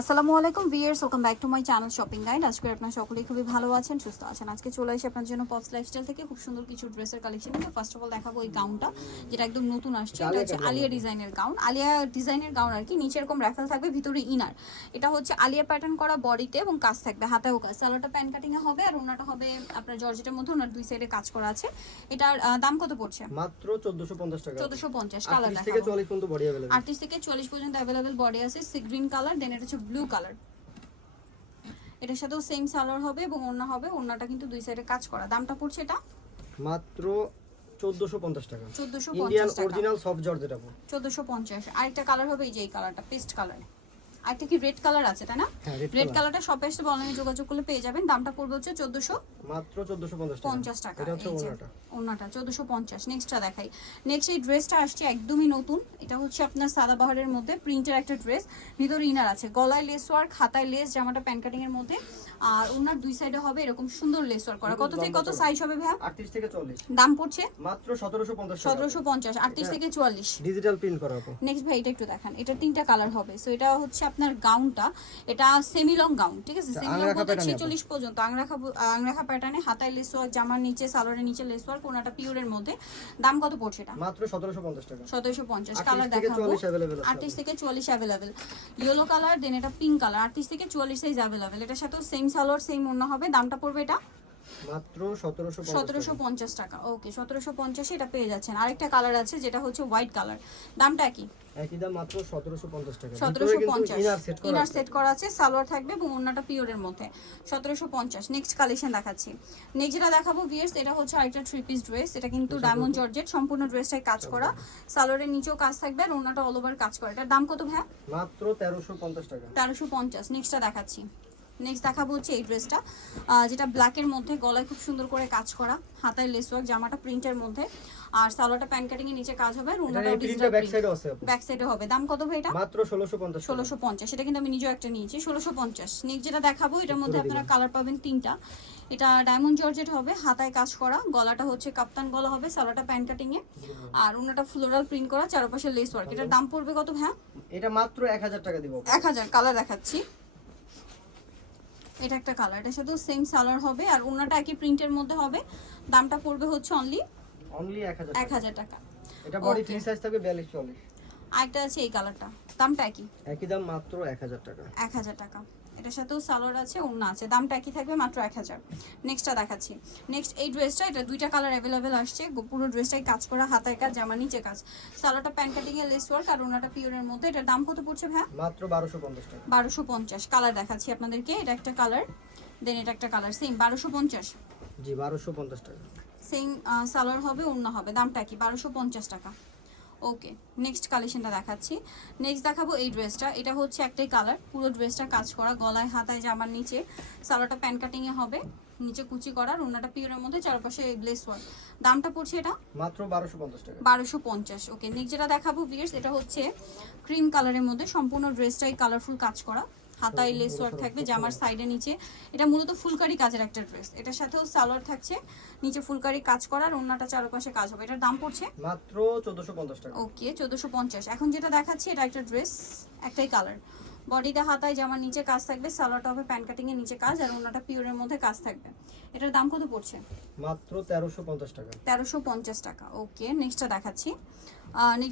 আসসালামু আলাইকুম viewers welcome back to my channel shopping guide আজকে আপনারা সকলেই খুবই ভালো আছেন সুস্থ আছেন। আজকে চলে আসি আপনার জন্য পপস লাইফস্টাইল থেকে। খুব সুন্দর কিছু ড্রেসের কালেকশন নিয়ে। ফার্স্ট অফ অল দেখাবো এই গাউনটা যেটা একদম নতুন আসছে। এটা হচ্ছে আলিয়া ডিজাইনের গাউন আলিয়া ডিজাইনের গাউন আর কি নিচে এরকম র্যাফেল থাকবে ভিতরে ইনার এটা হচ্ছে আলিয়া প্যাটার্ন করা বডিতে এবং কাজ থাকবে হাতেও কাজ। সালোয়ারটা প্যান কাটিং এ হবে আর ওনাটা হবে আপনার জর্জেটের মধ্যে ওনার দুই সাইডে কাজ করা আছে। এটার দাম কত পড়ছে? মাত্র চোদ্দশো পঞ্চাশ টাকা। চোদ্দশো পঞ্চাশ কালার আটত্রিশ থেকে দেখাবো। চল্লিশ পর্যন্ত বডি আটত্রিশ থেকে চল্লিশ পর্যন্ত অ্যাভেলেবেল বডি আছে গ্রিন কালার দেন এটা হচ্ছে ব্লু কালার এটার সাথেও সেম সালোয়ার হবে এবং ওড়না হবে। ওড়নাটা কিন্তু দুই সাইডে কাজ করা। দামটা পড়ছে এটা? মাত্র চোদ্দশো পঞ্চাশ টাকা। চোদ্দশো ইন্ডিয়ান পঞ্চাশ টাকা। অরিজিনাল সফট জর্জ এটা চোদ্দশো পঞ্চাশ। আরেকটা কালার হবে এই যে এই কালারটা পেস্ট কালার আরেকটা কি রেড কালার আছে তাই না? রেড কালারটা শপে এসে অনলাইনে যোগাযোগ করলে পেয়ে যাবেন। দামটা পড়বে হচ্ছে চোদ্দশো মাত্র চোদ্দশো পঞ্চাশ টাকা। পঞ্চাশ এটা হচ্ছে ওনাটা ওনাটা চোদ্দশো পঞ্চাশ। নেক্সটটা দেখাই। নেক্সট এই ড্রেসটা আসছে একদমই নতুন। এটা হচ্ছে আপনার সাদা বাহারের মধ্যে প্রিন্টের একটা ড্রেস ভিতরে ইনার আছে। গলায় লেস ওয়ার্ক হাতায় লেস জামাটা প্যান কাটিং এর মধ্যে। আর ওনার দুই সাইডে হবে এরকম সুন্দর লেস ওয়ার্ক করা। কত থেকে কত সাইজ হবে ভাইয়া? আটত্রিশ থেকে চল্লিশ। দাম পড়ছে? মাত্র সতেরোশো পঞ্চাশ টাকা। সতেরোশো পঞ্চাশ আটত্রিশ থেকে চুয়াল্লিশ। ডিজিটাল প্রিন্ট করা নেক্সট ভাই এটা একটু দেখান। এটা তিনটা কালার হবে। সো এটা হচ্ছে আপনার গাউনটা এটা সেমি লং গাউন ঠিক আছে? সেমি লং বলতে। ছেচল্লিশ পর্যন্ত। আংরাখা আংরাখা প্যাটার্নে হাতায় লেস ওয়ার্ক জামার নিচে সালোয়ারের নিচে লেস ওয়ার্ক ওনাটা পিওরের মধ্যে। দাম কত পড়ছে এটা? মাত্র সতেরোশো পঞ্চাশ টাকা। সতেরোশো পঞ্চাশ। কালার থেকে দেখাবো। 44 available আছে। আটত্রিশ থেকে চুয়াল্লিশ অ্যাভেলেবেল ইয়েলো কালার দেন এটা পিঙ্ক কালার আটত্রিশ থেকে চুয়াল্লিশ সাইজ অ্যাভেলেবেল এটার সাথেও সেম সালোয়ার সেম অন্য হবে। দামটা পড়বে এটা? মাত্র সতেরোশো সতেরোশো পঞ্চাশ টাকা। ওকে সতেরোশো পঞ্চাশে এটা পেয়ে যাচ্ছেন। আরেকটা কালার আছে যেটা হচ্ছে হোয়াইট কালার দামটা কি? একই দাম মাত্র সতেরোশো পঞ্চাশ টাকা। সতেরোশো ভিতরে কিন্তু পঞ্চাশ। ইনার সেট করা আছে। সালোয়ার থাকবে এবং ওড়নাটা পিওরের মধ্যে। সতেরোশো পঞ্চাশ নেক্সট কালেকশন দেখাচ্ছি। নেক্সট যেটা দেখাবো ভিয়ার্স এটা হচ্ছে আরেকটা থ্রি পিস ড্রেস এটা কিন্তু ডায়মন্ড জর্জেট সম্পূর্ণ ড্রেসটাই কাজ করা। সালোয়ারের নিচেও কাজ থাকবে আর ওড়নাটা অল ওভার কাজ করা। এটার দাম কত ভাই মাত্র তেরোশো পঞ্চাশ টাকা। তেরোশো পঞ্চাশ নেক্সটটা দেখাচ্ছি। নেক্সট দেখাবো হচ্ছে এই ড্রেসটা যেটা ব্ল্যাকের মধ্যে গলায় খুব সুন্দর করে কাজ করা। হাতায় লেস ওয়ার্ক জামাটা প্রিন্টের মধ্যে। আর সালোয়ারটা প্যান কাটিং এর নিচে কাজ হবে ব্যাক সাইডে আছে আপু ব্যাক সাইডে হবে। দাম কত ভাই এটা? মাত্র ষোলোশো পঞ্চাশ টাকা। ষোলোশো পঞ্চাশ। এটা কিন্তু আমি নিজেও একটা নিয়েছি। ষোলোশো পঞ্চাশ। নেক্সট যেটা দেখাবো এটার মধ্যে আপনারা কালার পাবেন তিনটা। এটা ডায়মন্ড জর্জেট হবে হাতায় কাজ করা। গলাটা হচ্ছে কাপ্তান গলা হবে সালোয়ারটা প্যান কাটিং এ আর ওনাটা ফ্লোরাল প্রিন্ট করা চারপাশে লেস ওয়ার্ক এটার দাম পড়বে কত হ্যাঁ এটা মাত্র এক হাজার টাকা দিব। এক হাজার কালার দেখাচ্ছি। এটা একটা কালার এটা সাথেও সেম সালোয়ার হবে আর ওনাটা একই প্রিন্টের মধ্যে হবে। দামটা পড়বে হচ্ছে অনলি অনলি এক হাজার এক হাজার টাকা। এটা বডি ফিন ফ্রি সাইজ থাকবে বিয়াল্লিশ চল্লিশ। আরেকটা আছে এই কালারটা দামটা একই? একই দাম মাত্র এক হাজার টাকা। এক হাজার টাকা। এটার সাথেও সালোয়ার আছে ওড়না আছে। দামটা একই থাকবে মাত্র এক হাজার। নেক্সটটা দেখাচ্ছি। নেক্সট এই ড্রেসটা এটা দুইটা কালার অ্যাভেলেবেল আসছে। পুরো ড্রেসটাই কাজ করা হাতের কাজ জামা নিচে কাজ। সালোয়ারটা প্যান কাটিং এর লেস ওয়ার্ক আর ওনাটা পিওরের মধ্যে। এটার দাম কত পড়ছে ভাই মাত্র বারোশো পঞ্চাশ বারোশো পঞ্চাশ। কালার দেখাচ্ছি আপনাদেরকে। এটা একটা কালার দেন এটা একটা কালার সেম বারোশো পঞ্চাশ। জি বারোশো পঞ্চাশ টাকা। সেম সালোয়ার হবে অন্য হবে। দামটা কি বারোশো পঞ্চাশ টাকা। ওকে নেক্সট কালেকশনটা দেখাচ্ছি। নেক্সট দেখাবো এই ড্রেসটা এটা হচ্ছে একটাই কালার পুরো ড্রেসটা কাজ করা। গলায় হাতায় জামার নিচে। সালোয়ারটা প্যান কাটিংয়ে হবে। নিচে কুচি করা। ওনাটা পিওরের মধ্যে চারপাশে ব্লেস ওয়ার্ক দামটা পড়ছে এটা? মাত্র বারোশো পঞ্চাশ টাকা। বারোশো পঞ্চাশ। ওকে নেক্সট যেটা দেখাবো বিয়ার্স এটা হচ্ছে ক্রিম কালারের মধ্যে। সম্পূর্ণ ড্রেসটাই কালারফুল কাজ করা। হাতায় লেস ওয়ার্ক থাকবে জামার সাইডে নিচে। এটা মূলত ফুলকারি কাজের একটা ড্রেস এটার সাথেও সালোয়ার থাকছে নিচে ফুলকারি কাজ করার অন্যটা চারপাশে কাজ হবে। এটার দাম পড়ছে? মাত্র চোদ্দশো পঞ্চাশ টাকা। ওকে চোদ্দোশো পঞ্চাশ। এখন যেটা দেখাচ্ছি এটা একটা ড্রেস একটাই কালার বডিতে হাতায় জামার নিচে কাজ থাকবে সালোয়ারটা হবে প্যান কাটিং এর নিচে কাজ আর অন্যটা পিওরের মধ্যে কাজ থাকবে। এটার দাম কত পড়ছে? মাত্র তেরোশো পঞ্চাশ টাকা। তেরোশো পঞ্চাশ টাকা। ওকে নেক্সটটা দেখাচ্ছি।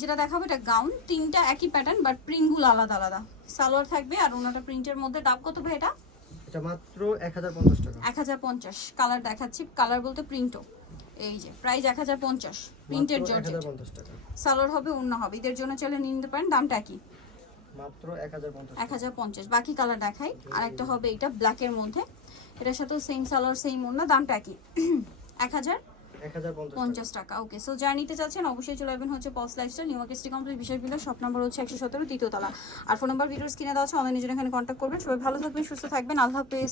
যেটা দেখাবো এটা গাউন তিনটা একই প্যাটার্ন বাট প্রিন্টগুলো আলাদা আলাদা। সালোয়ার থাকবে আর ওনাটা প্রিন্টের মধ্যে। দাম কত ভাই এটা? এটা মাত্র এক হাজার পঞ্চাশ টাকা। এক হাজার পঞ্চাশ। কালার দেখাচ্ছি। কালার বলতে প্রিন্টও এই যে প্রাইস এক হাজার পঞ্চাশ। প্রিন্টের মাত্র জর্জেট। সালোয়ার হবে অন্য হবে। এদের জন্য চলে নিতে পারেন দামটা কি মাত্র এক হাজার পঞ্চাশ এক হাজার পঞ্চাশ। বাকি কালার দেখাই। আর একটা হবে এটা ব্ল্যাকের মধ্যে। এটার সাথে সেম সালোয়ার সেম অন্য দামটা কি এক হাজার? এক হাজার পঞ্চাশ টাকা। ওকে সো যা নিতে চাচ্ছেন অবশ্যই চলে আসবেন হচ্ছে পস lifestyle new market city complex বিশেষ বিলো শপ নাম্বার হচ্ছে একশো সতেরো তৃতীয়তলা আর ফোন নাম্বার ভিডিওস কিনে দেওয়া আছে অনলাইনে জন্য এখানে কন্ট্যাক্ট করবেন। সবাই ভালো থাকবেন সুস্থ থাকবেন। আল্লাহ হাফেজ।